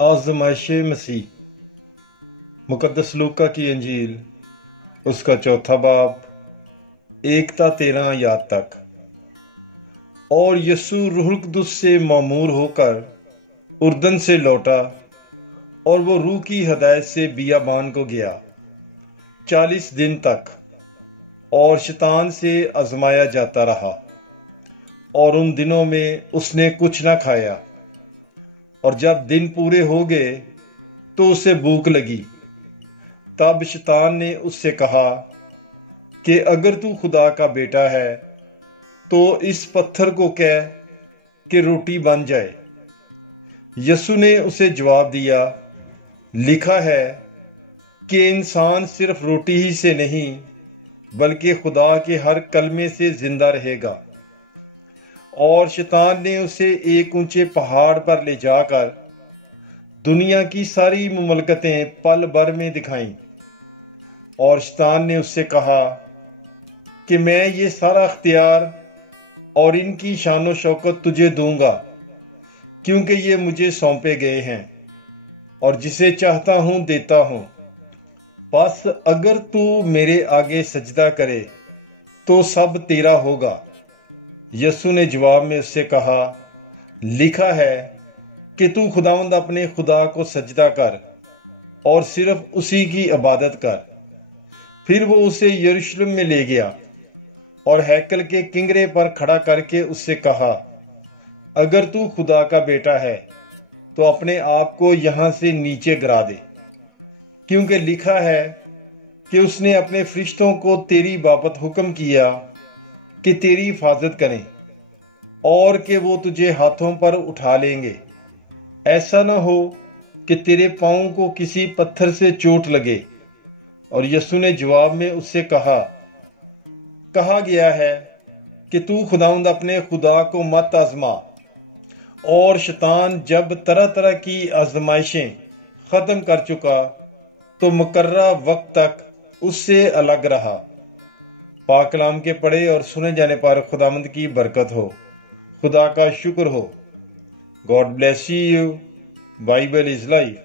आज़माइश मसीह। मुकद्दस लूका की अंजील उसका चौथा बाब 1-13 तक। और यीशु रूहुल कुद्दुस से मामूर होकर उर्दन से लौटा और वो रूह की हदायत से बियाबान को गया 40 दिन तक, और शैतान से आजमाया जाता रहा। और उन दिनों में उसने कुछ न खाया। और जब दिन पूरे हो गए तो उसे भूख लगी। तब शैतान ने उससे कहा कि अगर तू खुदा का बेटा है तो इस पत्थर को कह कि रोटी बन जाए। यीशु ने उसे जवाब दिया, लिखा है कि इंसान सिर्फ रोटी ही से नहीं बल्कि खुदा के हर कलमे से जिंदा रहेगा। और शैतान ने उसे एक ऊंचे पहाड़ पर ले जाकर दुनिया की सारी मुमलकतें पल भर में दिखाईं। और शैतान ने उससे कहा कि मैं ये सारा अख्तियार और इनकी शानो शौकत तुझे दूंगा, क्योंकि ये मुझे सौंपे गए हैं, और जिसे चाहता हूं देता हूं। बस अगर तू मेरे आगे सजदा करे तो सब तेरा होगा। यीशु ने जवाब में उससे कहा, लिखा है कि तू खुदावंद अपने खुदा को सजदा कर और सिर्फ उसी की इबादत कर। फिर वो उसे यरूशलेम में ले गया और हैकल के किंगरे पर खड़ा करके उससे कहा, अगर तू खुदा का बेटा है तो अपने आप को यहां से नीचे गिरा दे, क्योंकि लिखा है कि उसने अपने फरिश्तों को तेरी बाबत हुक्म किया कि तेरी हिफाजत करें और कि वो तुझे हाथों पर उठा लेंगे, ऐसा न हो कि तेरे पांव को किसी पत्थर से चोट लगे। और यीशु ने जवाब में उससे कहा गया है कि तू खुदावंद अपने खुदा को मत आजमा। और शैतान जब तरह तरह की आजमाइशें खत्म कर चुका तो मुकर्रर वक्त तक उससे अलग रहा। पाक कलाम के पढ़े और सुने जाने पर खुदावंद की बरकत हो, खुदा का शुक्र हो। God bless you. Bible is life.